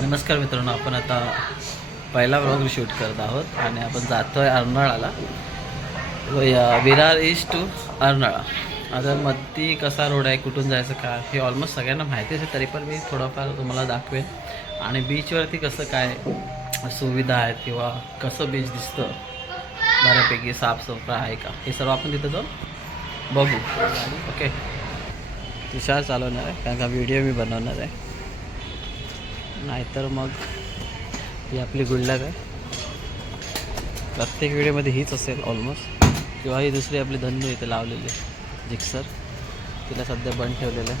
नमस्कार मित्रांनो, आपण आता पहिला व्लॉग शूट करत आहोत आणि आपण जातो आहे अर्नाळाला. Virar east to Arnala. आता मधी कसा रोड आहे, कुठून जायचं काय हे ऑलमोस्ट सगळ्यांना माहितीच आहे, तरी पण मी थोडंफार तुम्हाला दाखवेन. आणि बीचवरती कसं काय सुविधा आहेत किंवा कसं बीच दिसतं, बऱ्यापैकी साफसफाई आहे का, हे सर्व आपण तिथं जाऊन बघू. ओके, तुषार चालवणार आहे कारण का व्हिडिओ मी बनवणार आहे, नाहीतर मग ही आपली गुडलक आहे. प्रत्येक व्हिडिओमध्ये हीच असेल ऑलमोस्ट, किंवा ही दुसरी आपली धंदू इथे लावलेली जिक्सर, तिला सध्या बंद ठेवलेलं आहे,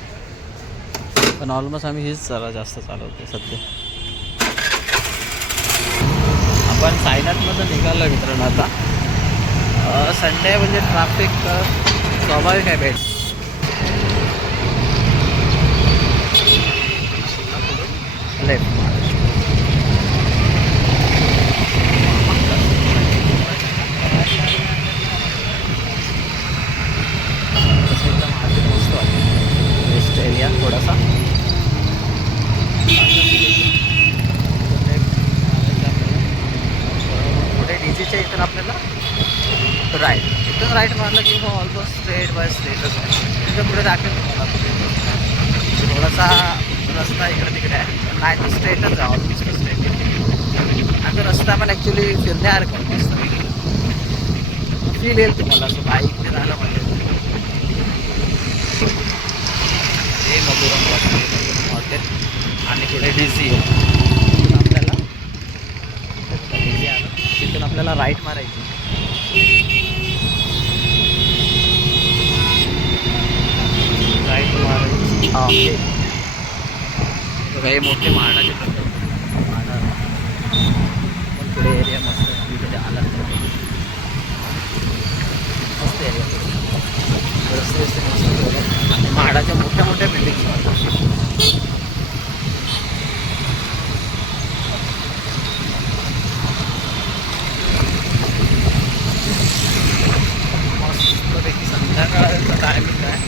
पण ऑलमोस्ट आम्ही हीच जरा जास्त चालवतो सध्या. आपण सायनाथमधून निघालो आहे मित्रांनो. आता संडे म्हणजे ट्रॅफिक स्वाभाविक आहे. भेट लेफ्ट वेस्ट एरिया थोडासा पुढे डीजीच्या इथून आपल्याला राईट, इथून राईट मारलं की मग ऑलमोस्ट स्ट्रेट बाय स्ट्रेटच आहे. तिथं पुढे दाखवेल तुम्हाला थोडासा रस्ता इकडे तिकडे आहे, नाही तर स्ट्रेटच आहे, ऑलमोस्ट स्ट्रेट. आणि तो रस्ता पण ॲक्च्युली फिरण्यासारखं मस्त फील येईल तुम्हाला, असं बाईकने झालं म्हणजे. हे मधुरम हॉटेल आणि पुढे डीसी आपल्याला डीसी आलं, तिथून आपल्याला राईट मारायची. राईट मारायची. हा, हे मोठे म्हाडाचे प्रकार, म्हाडा पण पुढे एरिया मस्त तिथे आला, मस्त एरिया, रस्ते मस्त आणि म्हाडाच्या मोठ्या मोठ्या बिल्डिंग्स मस्तपैकी. संध्याकाळचा टायमिंग आहे,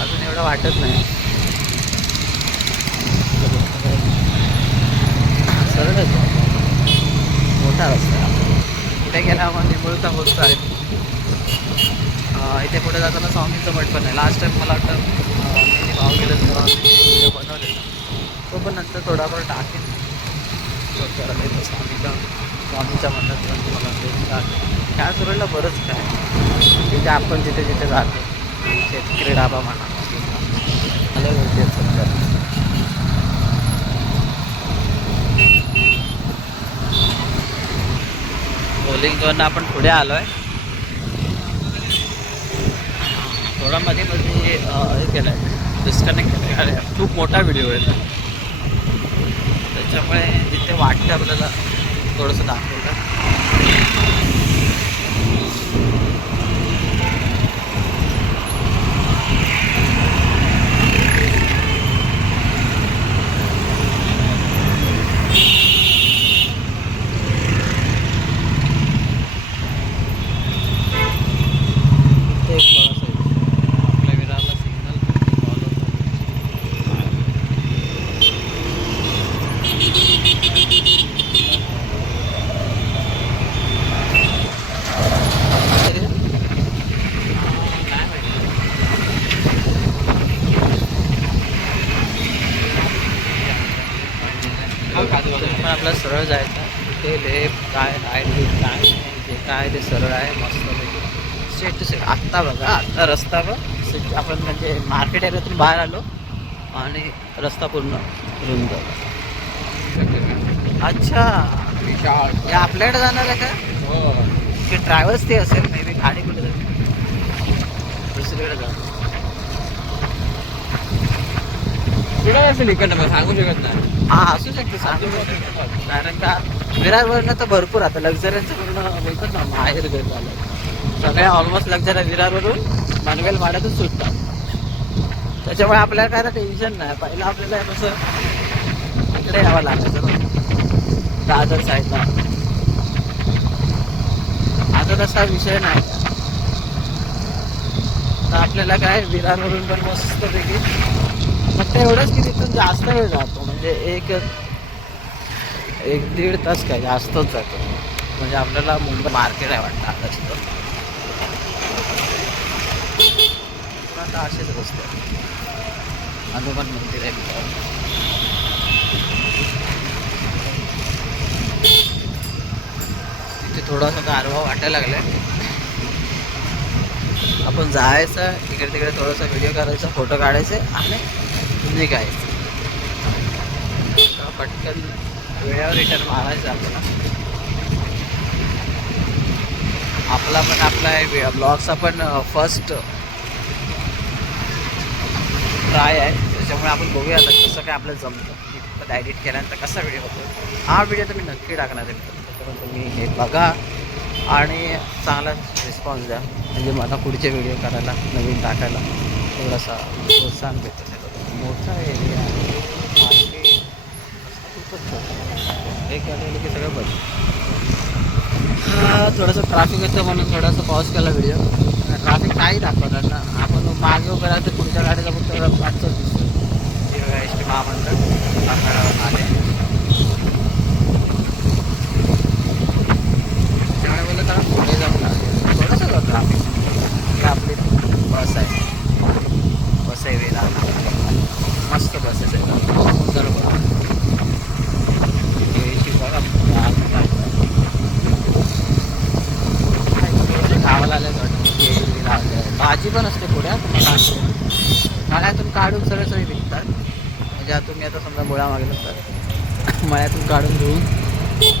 अजून एवढं वाटत नाही. सरळच मोठा रस्ता आहे. पुढे गेला मग निंबळूचा पोचतो आहे. इथे पुढे जाताना स्वामींचं मठ पण आहे. लास्ट टाइम मला वाटतं मी भाव गेलं तेव्हा व्हिडिओ बनवलेला, तो पण नंतर थोडाफार टाकेल. स्वामीच्या मठात तुम्हाला त्या सुरळीला बरंच काय तिथे आपण जिथे जिथे जातो, शेतकरी डाबा म्हणा, अलग होते सध्या. बॉलिंग झोनला आपण पुढे आलो आहे. थोडा मध्ये मध्ये हे केलं आहे, डिस्कनेक्ट केलं आहे, खूप मोठा व्हिडिओ आहे त्याच्यामुळे जिथे वाटतं आपल्याला थोडंसं दाखवलं. आपल्या विरारला सिग्नल फॉलो पण आपल्याला सरळ जायचं. तिथे लेफ्ट काय राईट काय जे काय ते सरळ आहे, मस्तपैकी स्ट्रेट टू स्ट्रेट. आत्ता बघा, आत्ता रस्ता बघ, आपण म्हणजे मार्केट एरियातून बाहेर आलो आणि रस्ता पूर्ण रुंद. अच्छा, हे आपल्याकडे जाणार आहे का? की ट्रॅव्हल्स ते असेल, मे बी गाडी कुठे जाते दुसरीकडे जाणार. असेल इकडनं मग सांगू शकत नाही. हा, असू शकते, सांगू शकतो. कारण का विरारवरनं तर भरपूर आता लक्झऱ्यांचं पूर्ण बोलतात ना, माहेर घर झालं. सगळ्या ऑलमोस्ट लक्झऱ्या विरारवरून पनवेल माड्यातून सुटतात. त्याच्यामुळे आपल्याला काय टेन्शन नाही. पहिलं आपल्याला कसं इकडे यावं लागायचं दादर साईडला. आता तसा विषय नाही. तर आपल्याला काय विरारवरून पण मस्तपैकी फक्त एवढंच की तिथून जास्त वेळ जातो, म्हणजे एक दीड तास काय जास्तच जातो. म्हणजे आपल्याला मुंबई मार्केट आहे वाटतं आता तिथं. आता असेच रस्ते हनुमान मंदिर आहे तिथं. तिथे थोडासा गारवा वाटायला लागलाय. आपण जायचं इकडे तिकडे, थोडासा व्हिडिओ करायचा, फोटो काढायचे आणि निघायचं. पटकन वेळेवर रिटर्न मारायचं आपल्याला. आपला ब्लॉगचा पण फर्स्ट ट्राय आहे, त्याच्यामुळे आपण बघूया आता कसं काय आपलं जमतं. एडिट केल्यानंतर कसा व्हिडिओ होतो. हा व्हिडिओ तर मी नक्की टाकणार आहे, तर तुम्ही हे बघा आणि चांगला रिस्पॉन्स द्या, म्हणजे मला पुढचे व्हिडिओ करायला, नवीन टाकायला थोडासा प्रोत्साहन भेटतं. मोठा एरिया आहे, मार्केट खूपच छोटं, एक गाडी आली की सगळं बंद. थोडंसं ट्रॅफिक होतं म्हणून थोडासा पॉज केला व्हिडिओ. ट्रॅफिक नाही दाखवणार ना, आपण मागे उभं राहतो, पुढच्या गाडीचा फक्त पाचच दिसतो. एस टी महामंडळ आले त्यामुळे बोललं तर पुढे जाऊन थोडंसं जाऊ ट्रॅफिक. ही आपली बस आहे, बस आहे वेळा, मस्त बसेस आहे. सुंदर बघा गावाला आल्याच वाटतं. भाजी पण असते पुढ्यात, मळ्यातून काढून सरळ सरळ विकतात. म्हणजे तुम्ही आता समजा मुळा मागेल तर मळ्यातून काढून घेऊन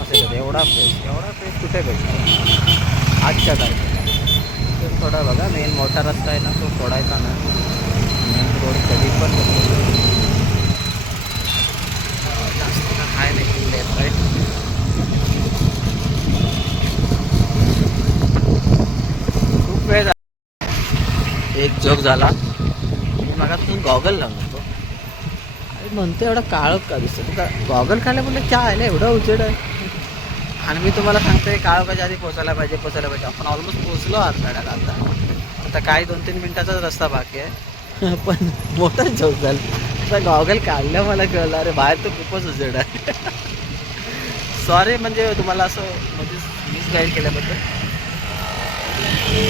असेल. एवढा फ्रेश कुठे भेटतो आजच्या तारखेला. तो थोडा बघा, मेन मोठा रस्ता आहे ना, तो सोडायचा ना. मेन रोड कधी पण जास्त काय नाही लेफ्ट राईट. खूप वेळ झाला. एक जोक झाला, मी मगापासून गॉगल लावून होतो. अरे म्हणतो एवढा काळं का दिसतं, तुला गॉगल खायला बोललं क्या आहे ना, एवढा उजेड आहे. आणि मी तुम्हाला सांगतोय काळं पाहिजे आधी पोचायला पाहिजे. आपण ऑलमोस्ट पोचलो आरसाड्याला. आता काही 2-3 मिनिटाचाच रस्ता बाकी आहे. पण मोठाच जोक झाला. आता गॉगल काढलं मला कळलं, अरे बाहेर तर खूपच उजेड आहे. सॉरी म्हणजे तुम्हाला असं म्हणजे मिसगाईड केल्याबद्दल.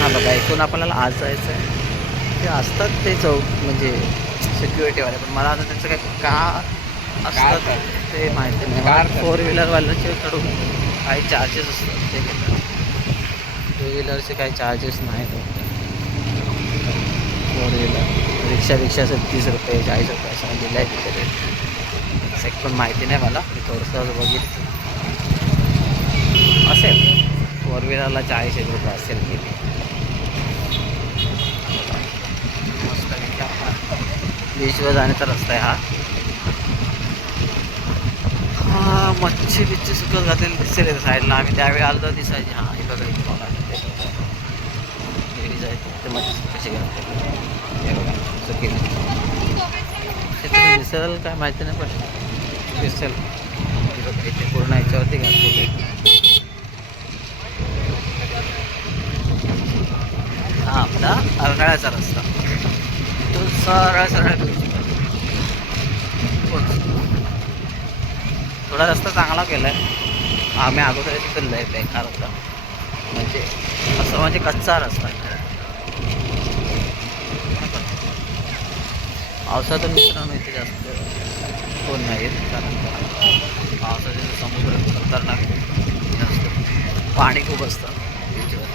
हां बघा, इथून आपल्याला आज जायचं आहे. ते असतात ते चौक म्हणजे सिक्युरिटीवाले, पण मला आता त्यांचं काय असतात ते माहिती नाही. 4 व्हीलरवाल्यांचे कडून काही चार्जेस असतात ते घेतात. 2 व्हीलरचे काही चार्जेस नाहीत. 4 व्हीलर रिक्षाचे 30 रुपये 40 रुपये असं दिलं आहे तिथे. सेक्ट पण माहिती नाही मला, मी थोडंसं बघितलं असेल. 4 व्हीलरला 40 रुपये असेल की. बीचवर जाण्याचा रस्ता आहे हा. हा मच्छी बिच्छी सुकत घातलेली दिसेल साईडला. आम्ही त्यावेळी आलो तर दिसायची. हां हे बघा इथे बघा, लेडीज आहेत ते मच्छी कशी घालते हे बघा सुकेली. दिसेल काय माहिती नाही, पण दिसेल. बघा इथे पूर्ण याच्यावरती घालतो. हा आपला अर्नाळ्याचा रस्ता. तो सरळ थोडा रस्ता चांगला केला आहे. आम्ही अगोदर तिथं लय बेकार होता, म्हणजे असं म्हणजे कच्चा रस्ता आहे. पावसातून मित्रांनो इथे जास्त कोण नाही येत, कारण पावसाचे समुद्र खतरनाक जास्त पाणी खूप असतं बीचवर.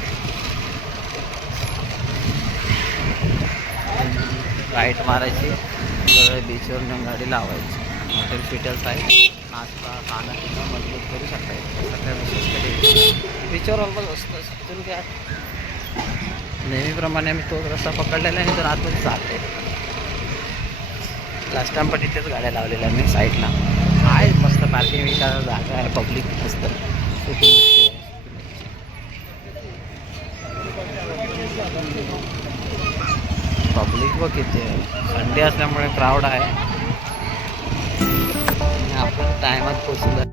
राईट मारायची, सरळ बीचवर नेऊन गाडी लावायची. हॉटेल्स आहे, नाश्ता खाणं पिणं मजबूत करू शकता. येतं सगळ्या विशेष कधी बीचवर ऑलमोस्ट असतं. तिथून काय नेहमीप्रमाणे आम्ही तोच रस्ता पकडलेला आहे, तर आतून चालते. लास्ट टाइम पण इथेच गाड्या लावलेल्या मी साईडला. आहे मस्त पार्किंग विचार जागा आहे, पब्लिक मस्त पब्लिक व किती आहे. संडे असल्यामुळे क्राऊड आहे. आपण टायमात पोचलो.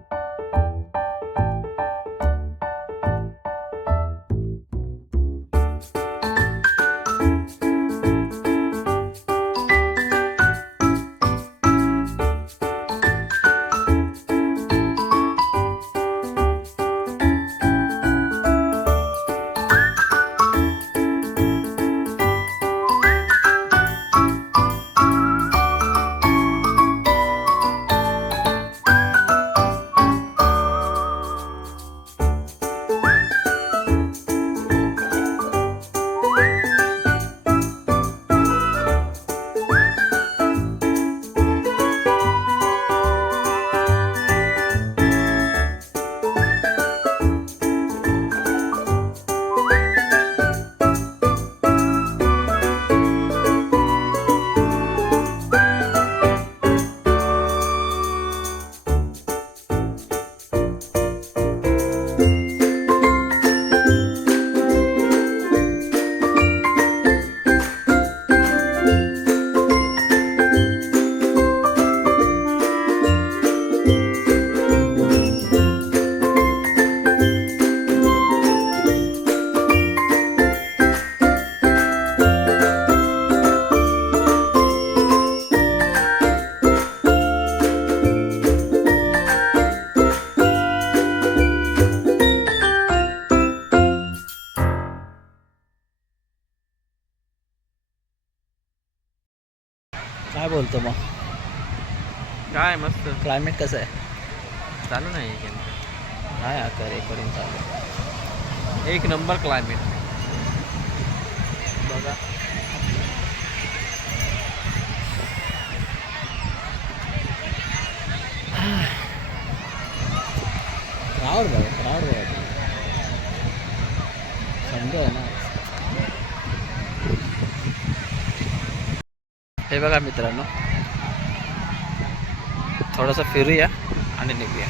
वाटतं मग? काय मस्त क्लायमेट कसं आहे? चालू नाही काय आता रेकॉर्डिंग चालू. एक नंबर क्लायमेट बघा क्राऊड बघा संडे आहे ना. हे बघा मित्रांनो, थोडंसं फिरूया आणि निघूया.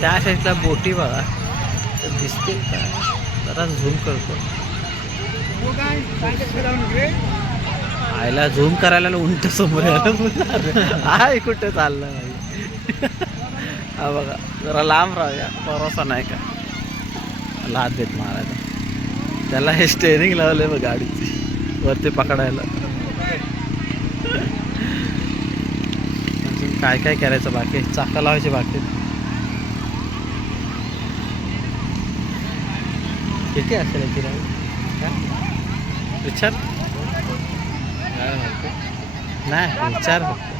त्या साईडला बोटी बघा तर दिसतील का? जरा झूम करतो. आयला झूम करायला उंट समोर यायला हाय कुठे चाललं नाही. हा बघा जरा लांब राहूया, भरोसा नाही का लाद देत मारायला. त्याला हे स्टेअरिंग लावले बघ गाडीची वरती पकडायला. अजून काय काय करायचं बाकी? चाका लावायची बाकी. किती असेल याची राहू? काय विचार नाही विचार फक्त.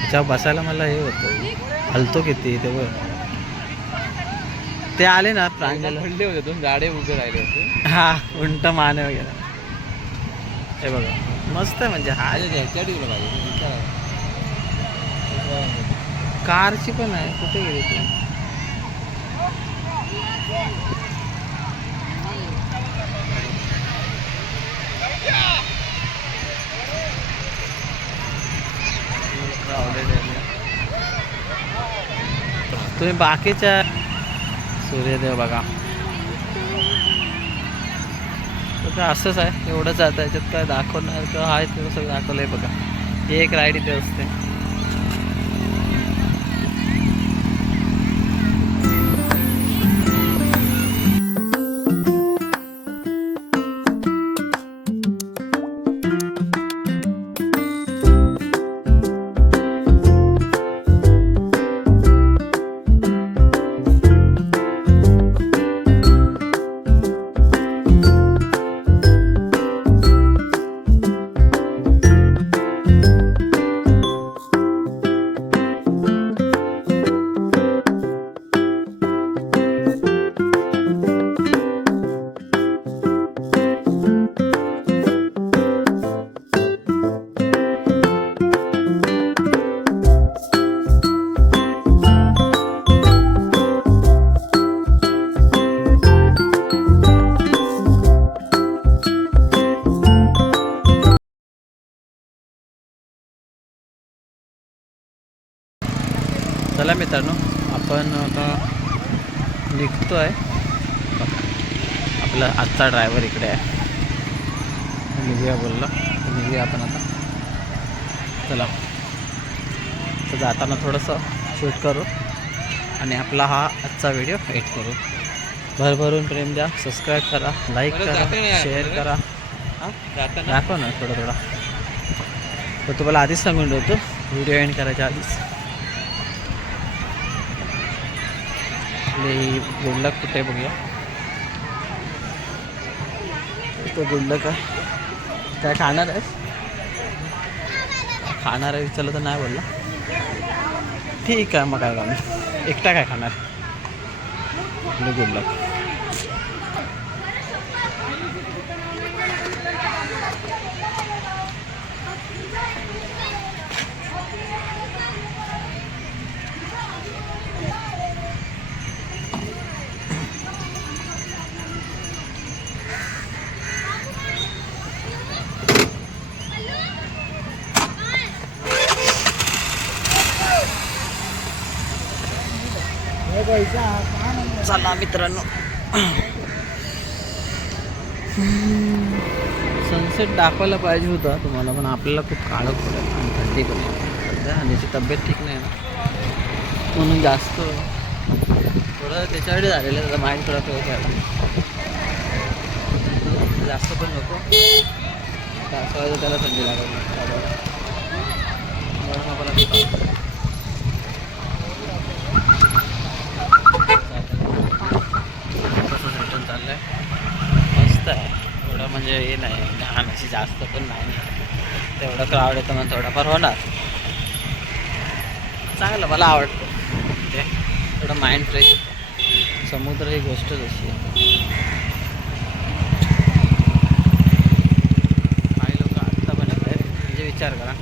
त्याच्यावर बसायला मला हे होतं, हलतो किती ते बघ. ते आले ना प्राण्याला खड्डे होते, दोन झाडे उभे राहिले होते. हा उंट माने वगैरे. हे बघा मस्त आहे म्हणजे. हा ह्याच्या ठेवलं पाहिजे. कारची पण आहे. कुठे गेली ती? तुम्ही बाकीच्या सूर्यदेव बघा तर असंच आहे. एवढंच आता याच्यात काय दाखवणार का? आहे तेवढं सगळं दाखवलं आहे बघा. ही एक राईड इथे असते. चला मित्रांनो, आपण आता निघतो आहे. आपला आजचा ड्रायव्हर इकडे आहे. निघूया बोलला तर निघूया आपण आता. चला तर जाताना थोडंसं शूट करू आणि आपला हा आजचा व्हिडिओ एडिट करू. भरभरून प्रेम द्या, सबस्क्राईब करा, लाईक करा, शेअर करा. दाखव ना थोडा थोडा. तर तुम्हाला आधीच सांगून ठेवतो व्हिडिओ एंड करायच्या आधीच. आपली गुडलक कुठे बघूया. तो गुडलक काय खाणार आहेस? खाणार आहे विचारलं तर नाही बोलला. ठीक आहे मग काय का मी एकटा काय खाणार. आपली गुडलक. चला मित्रांनो, सनसेट दाखवायला पाहिजे होता तुम्हाला, पण आपल्याला खूप काळं पडेल आणि थंडी पण आहे सध्या आणि त्याची तब्येत ठीक नाही ना, म्हणून जास्त थोडं त्याच्याकडे झालेलं आहे. त्याचा माइंड थोडा फ्रेश आहे. जास्त पण नको असं त्याला थंडी लागत आपण चाललोय. मस्त आहे, एवढं म्हणजे हे नाही घाण अशी जास्त पण नाही, तेवढं क्राऊड येतं मग थोडाफार होणार. चांगलं, मला आवडतं ते, थोडं माइंड फ्रेश होतं. समुद्र ही गोष्टच अशी आहे. काही लोक आत्ता पण येत आहेत, म्हणजे विचार करा,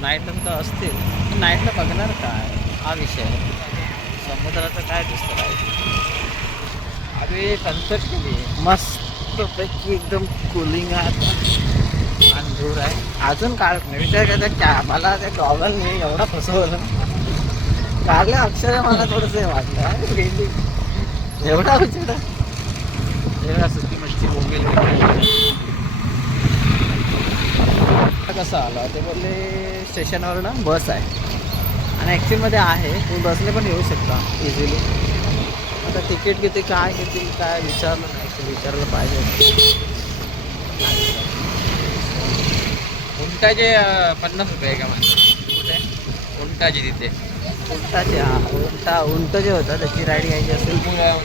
नाईटला सुद्धा असतील, नाईटला बघणार काय, हा विषय आहे. समुद्राचं काय दिसतं काय, अरे सनसेट केली मस्तपैकी एकदम कूलिंग आहे आता, आणि दूर आहे अजून काढत नाही. विचार करता मला त्या गॉगलने एवढा फसवलं, काढल्या अक्षर मला थोडंसं हे वाटलं गेली एवढा विचार, एवढा सुकी मच्छी बोंबील कसं आलं ते बोलले स्टेशनवर ना बस आहे, आणि ॲक्च्युअलमध्ये आहे, तुम्ही बसने पण येऊ शकता इझिली. आता तिकीट किती काय घेतील काय विचारलं नाही, ॲक्च्युली विचारलं पाहिजे. उंटाचे 50 रुपये का माझं कुठे उंटाचे तिथे उंटाचे, हा उंट जे होतं त्याची राईड घ्यायची असेल.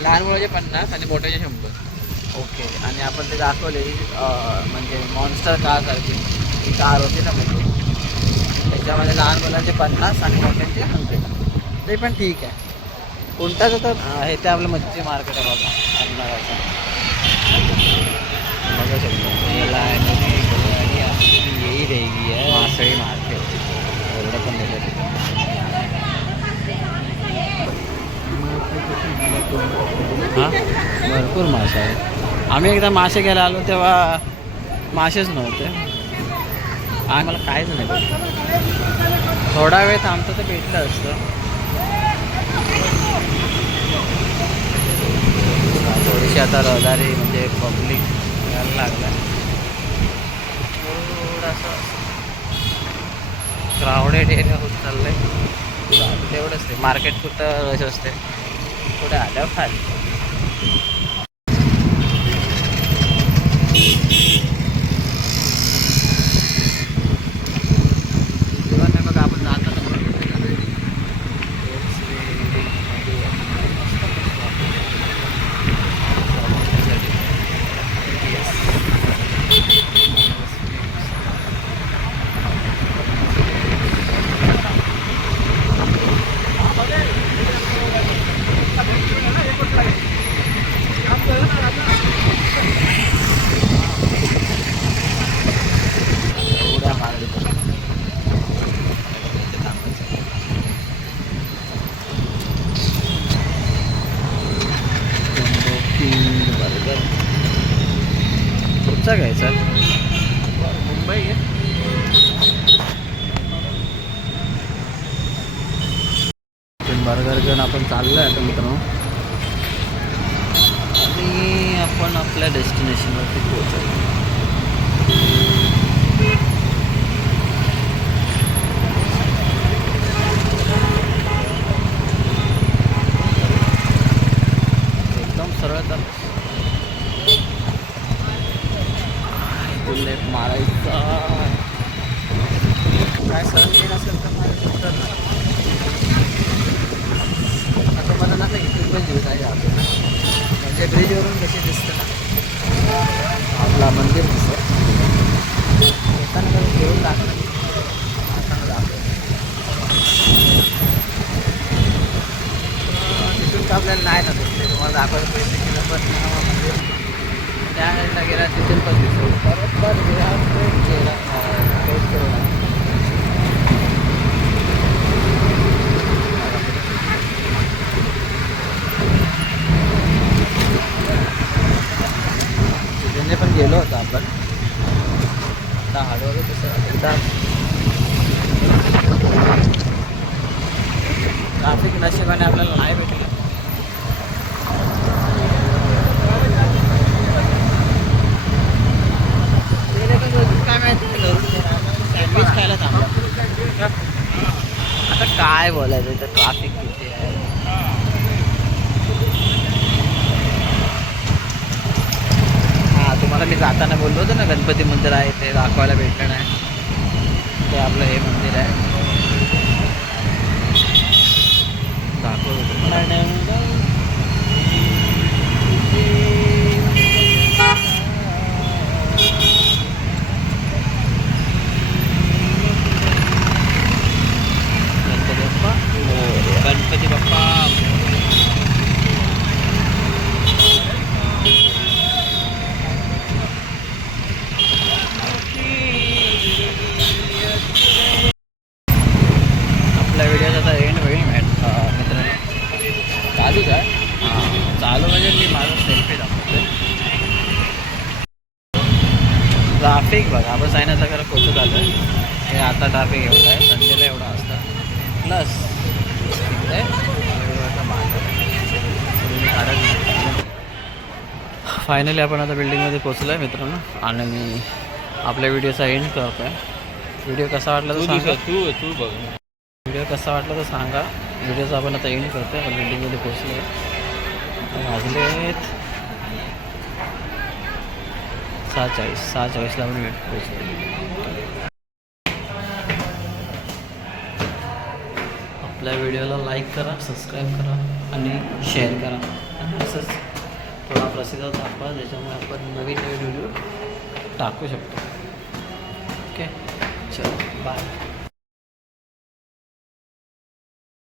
लहान मुलाचे 50 आणि मोठ्याचे 100. ओके, आणि आपण ते दाखवले म्हणजे मॉन्स्टर कार सारखी ती कार होती ना, म्हणजे त्याच्यामध्ये लहान मुलांचे 50 आणि मोठ्यांचे 100, ते पण ठीक आहे. उंटाचं तर हे ते आपलं मच्छी मार्केट आहे बघा, अर्नाळ्याचं बघू शकतो. यही रहेगी है मासळी मार्केट एवढं पण दिलं तिथं. हां, भरपूर मासे आहे. आम्ही एकदा मासे घ्यायला आलो तेव्हा मासेच नव्हते, आणि मला काहीच नाही भेटलं. थोडा वेळ थांबतो तर भेटलं असतं. थोडीशी आता रहदारी म्हणजे पब्लिक यायला लागला, थोडासा क्राऊडेड एरिया होत चाललं आहे. तेवढंच ते मार्केट कुठं रश असते, कुठे आल्यावर खाली. बघा आपण जाताना एवढ्या मारडी बर्गर कुठचा घ्यायचा, मुंबई आहे. बर्गर घेऊन आपण चाललो आहे आता मित्रांनो, आणि आपण आपल्या डेस्टिनेशनवरती पोहोचलो. एकदम सरळ चालू, लेफ्ट मारायचा, काय सहन केलं असेल तर मारायचं नाही. आता मला ना इकडे पण जीव आहे म्हणजे ब्रिजवरून कशी दिसतं ना आपला मंदिर दिसतं, येताना कधी घेऊन टाकलं आता दाखव. तिथून का आपल्याला नाही ना दिसते, तुम्हाला दाखवायला पैसे केलं पण मंदिर त्या साईडला गेला तिथून पण दिसतो. बरोबर गेला पेट करून तिथे पण गेलो होतो आपण. आता हळूहळू कसं एकदा ट्रॅफिक नशिबाने आपल्याला नाही भेटलं. काय माहिती सँडविच खायला थांबला. आता काय बोलायचं इथं ट्रॅफिक किती आहे. हां, तुम्हाला मी जाताना बोललो होतो ना गणपती मंदिर आहे ते दाखवायला भेटलं नाही. ते आपलं हे मंदिर आहे, दाखवतो तुम्हाला. ट्राफिक बघा, आपण सायनातला खरं पोचत आलो आहे. हे आता ट्राफिक एवढं आहे, संडेला एवढा असतं. प्लस इकडे फायनली आपण आता बिल्डिंगमध्ये पोचलो आहे मित्रांनो. आणि मी आपल्या व्हिडिओचा एंड करतो आहे. व्हिडिओ कसा वाटला तर सांगा. तू बघ. व्हिडिओ कसा वाटला तर सांगा. व्हिडिओचा आपण आता एंड करतो आहे. आपण बिल्डिंगमध्ये पोचलो आहे. वाजलेत 6:40ला आपण पोचलो. आपल्या व्हिडिओला लाईक करा, सबस्क्राईब करा आणि शेअर करा. आणि असंच थोडा प्रसिद्ध दाखवा, ज्याच्यामुळे आपण नवीन व्हिडिओ टाकू शकतो. ओके, चलो बाय.